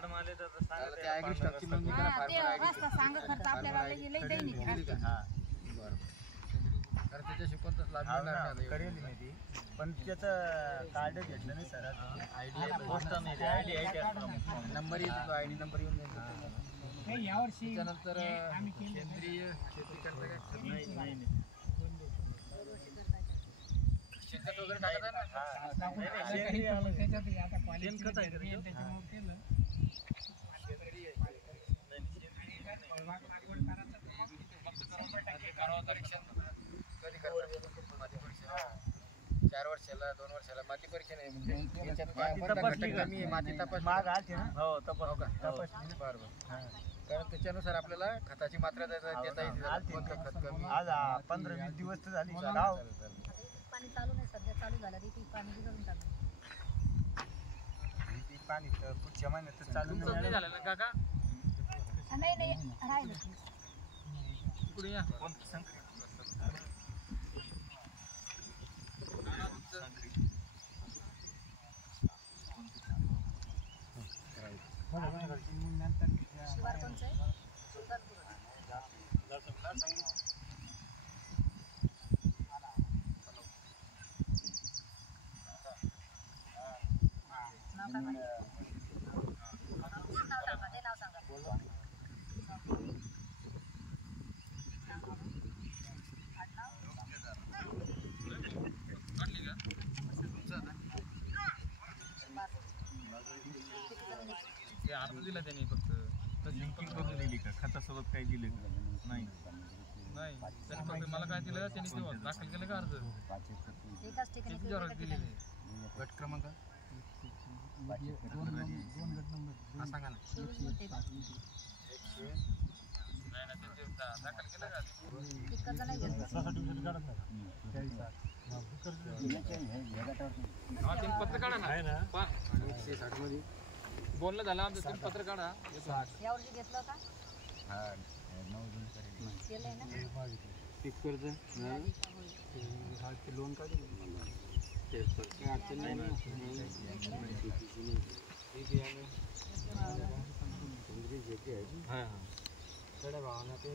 madam आले तर सांगा ते ॲग्री स्टॉकची नोंदणी करा फार्मर रस्ता सांग खर्च आपल्याला लई दैनिक बरं कारण त्याच्याशी कोणताच लाभ मिळणार नाही करेल मी ती पण त्याचं कार्ड घेतलं नाही सर आयडी पोस्ट नाही आयडी नंबर येतो आयडी नंबर येऊन जाईल यावर्षी त्यानंतर सेंद्रिय शेती करता काय नाही शेतात वगैरे टाकत कधी करतात 4 वर्षाला 2 वर्षाला माती परीक्षा नाही म्हणजे याच्यात घटक कमी आहे माती तपास माग आलते ना हो तपास बरोबर कारण त्याच्यानुसार आपल्याला खताची मात्रा देता येते कोणतं खत कमी आज 15-20 दिवस तर झाली पाणी चालू नाही सध्या चालू झालं ती पाणी बिघडून टाकलं पाणी तर पुढच्या महिन्यात चालू नाही झालं ना काका नाही राहिलं पुढे या शिवार कोणचं आहे सुलतानपूर नाव सांगा अर्ज दिला त्यांनी फक्त लिंकिंग करून दिली का खतासोबत काही दिले नाही नाही त्यांनी फक्त मला काय दिलं त्यांनी तेव्हा दाखल केलं का अर्ज एकाच ठिकाणी दिलेले गट क्रमांक सांगा ना नाही ना त्यांचे दाखल केलं का कर्ज नाही तुम्ही पत्र काढा ना 160 मध्ये बोलणं झालं आमचं तुम्ही पत्र काढा यावर्षी घेतलं का केलंय ना पीक कर्ज लोन काढून अडचण नाही हां भावाला ते